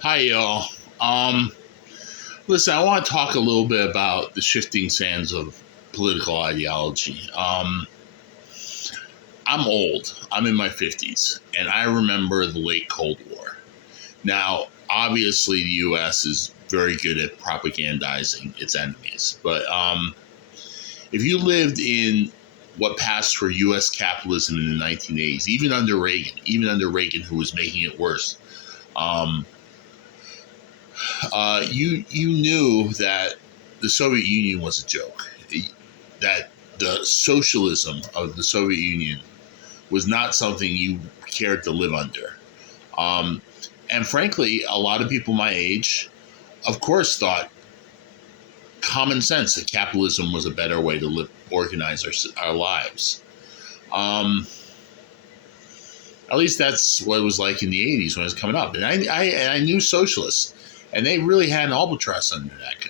Hi, y'all. Um, Listen, I want to talk a little bit about the shifting sands of political ideology. I'm old. I'm in my 50s, and I remember the late Cold War. Now, obviously, the U.S. is very good at propagandizing its enemies, but if you lived in what passed for U.S. capitalism in the 1980s, even under Reagan, who was making it worse, um, you knew that the Soviet Union was a joke. That the socialism of the Soviet Union was not something you cared to live under. Um, and frankly, a lot of people my age, of course, thought common sense that capitalism was a better way to live, organize our lives. Um, at least that's what it was like in the 80s when it was coming up. And I knew socialists, and they really had an albatross on their neck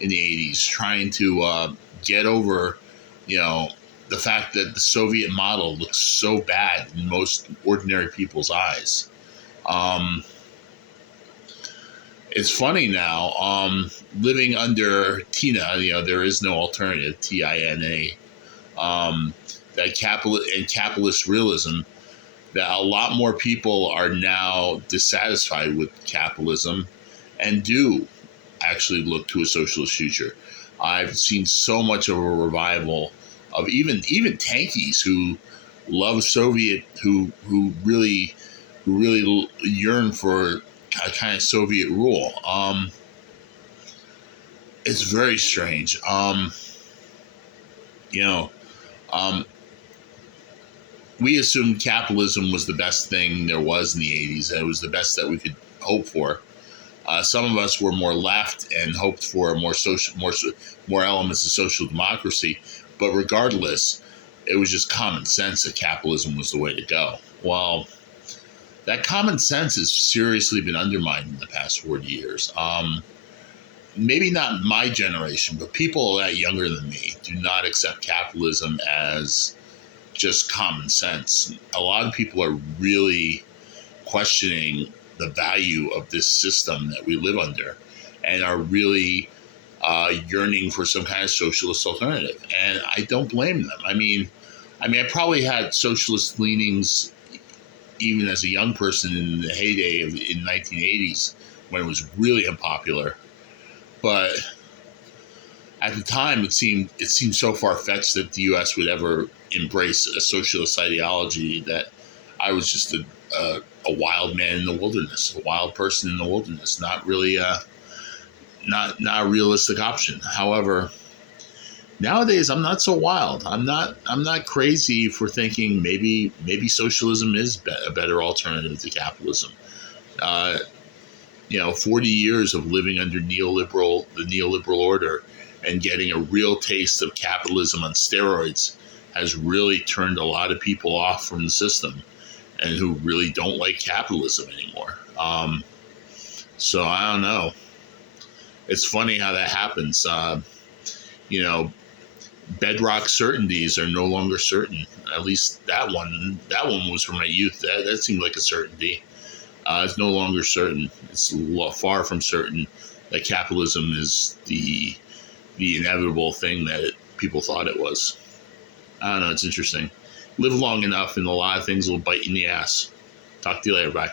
in the 80s, trying to get over, you know, the fact that the Soviet model looks so bad in most ordinary people's eyes. Um, it's funny now, living under Tina, there is no alternative, TINA, that capitalist realism, that a lot more people are now dissatisfied with capitalism and do actually look to a socialist future. I've seen so much of a revival of even tankies who love Soviet, who really yearn for a kind of Soviet rule. It's very strange. You know, um, we assumed capitalism was the best thing there was in the 80s. It was the best that we could hope for. Some of us were more left and hoped for more elements of social democracy. But regardless, it was just common sense that capitalism was the way to go. Well, that common sense has seriously been undermined in the past 40 years. Maybe not my generation, but people that younger than me do not accept capitalism as just common sense. A lot of people are really questioning the value of this system that we live under and are really yearning for some kind of socialist alternative. And I don't blame them. I probably had socialist leanings even as a young person in the heyday of in 1980s when it was really unpopular. But at the time, it seemed so far fetched that the U.S. would ever embrace a socialist ideology that I was just a wild man in the wilderness, a wild person in the wilderness, not really not a realistic option. However, nowadays I'm not so wild. I'm not crazy for thinking maybe socialism is a better alternative to capitalism. Uh, 40 years of living under the neoliberal order and getting a real taste of capitalism on steroids has really turned a lot of people off from the system and who really don't like capitalism anymore. So I don't know. It's funny how that happens. You know, bedrock certainties are no longer certain. At least that one was from my youth. That seemed like a certainty. It's no longer certain. It's far from certain that capitalism is the inevitable thing that people thought it was. I don't know. It's interesting. Live long enough, and a lot of things will bite you in the ass. Talk to you later. Bye.